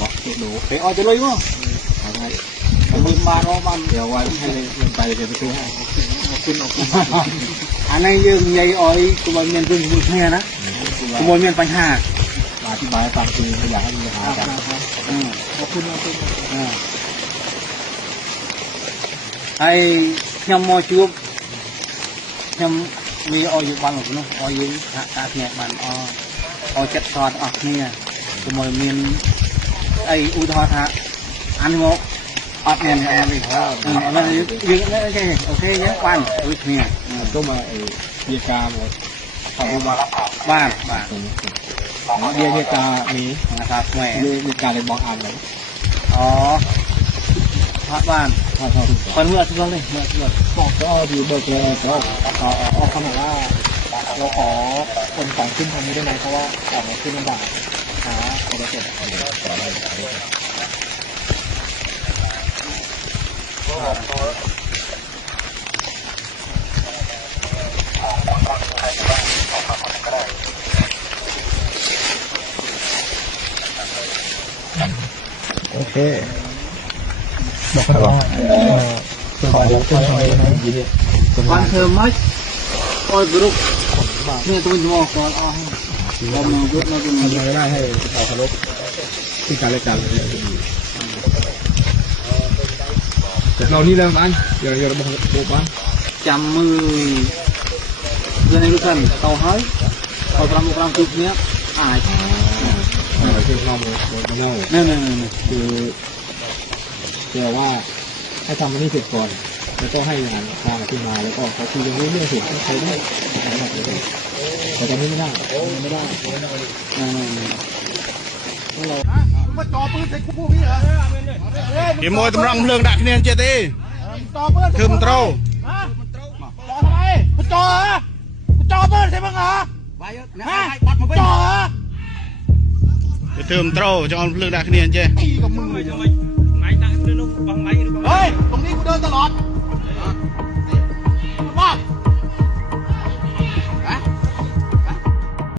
บอกดู ไปออกจะเลยมั้งอะไรมึงมาเนาะมัน เดี๋ยววันให้เงินไปจะไปซื้อให้ขึ้นอันนี้ยังใหญ่อ้อยตัวเมียนเป็นมือแค่นะตัวเมียนปัญหาอธิบายฟังคืออยากให้มีหากันขอบคุณไอ้ยำมอชุบยำมีอ้อยอยู่บ้านหรอกเนาะอ้อยอยู่ตาเนี่ยบ้านอ้อยจัดสอดออกเนี่ยตัวเมียนไอ้อุทธรณ์อันนี้มั้งอดเนี่ยอันนี้มันยืดไม่ใช่โอเคยังวันอุ้ยเนี่ยก็มาเบียกาหมดทำบ้านเบียกามีนะครับแหวนเบียกาเลยบอกอ่านเลยอ๋อพักบ้านคนเมื่อทุกวันเลยเมื่อทุกวันบอกก็ดีเบอร์เลยก็เขาบอกว่าเราขอคนของขึ้นทางนี้ได้ไหมเพราะว่าออกมาขึ้นลำบากช้าเขาจะเสร็จโอเคบอกเขาว่าขอรู้ตัวอะไรนะยี่เนี่ยวันเธอไม่โอ้ยบรุกเนี่ยตัวนี้มองก่อนอ๋อเรามองยุดเราดูทำยังไงได้ให้เขาเคารพที่การเล่นการแต่เรานี่เรื่องนั้นอย่าบอกว่าจำมือเรื่องในรุ่นเต่าหอยเขาทำจุดเนี้ยคือเราโมนี่คือแปลว่าให้ทำมันนี่เสร็จก่อนแล้วก็ให้งานทางขึ้นมาแล้วก็เขาคุยเรื่องเสร็จใช้ได้แต่ตอนนี้ไม่ได้เรามาจ่อปืนใส่กูพี่เหรอเดี๋ยวมวยตำรังเพลิงดักเนี่ยเจ๊ตีคือมันโตรจ่อทำไมกูจ่อกูจ่อปืนใส่มึงเหรอฮะจ่อจะเติมโตรจะเอาเพลิงดักเนี่ยเจ๊เฮ้ยตรงนี้กูเดินตลอด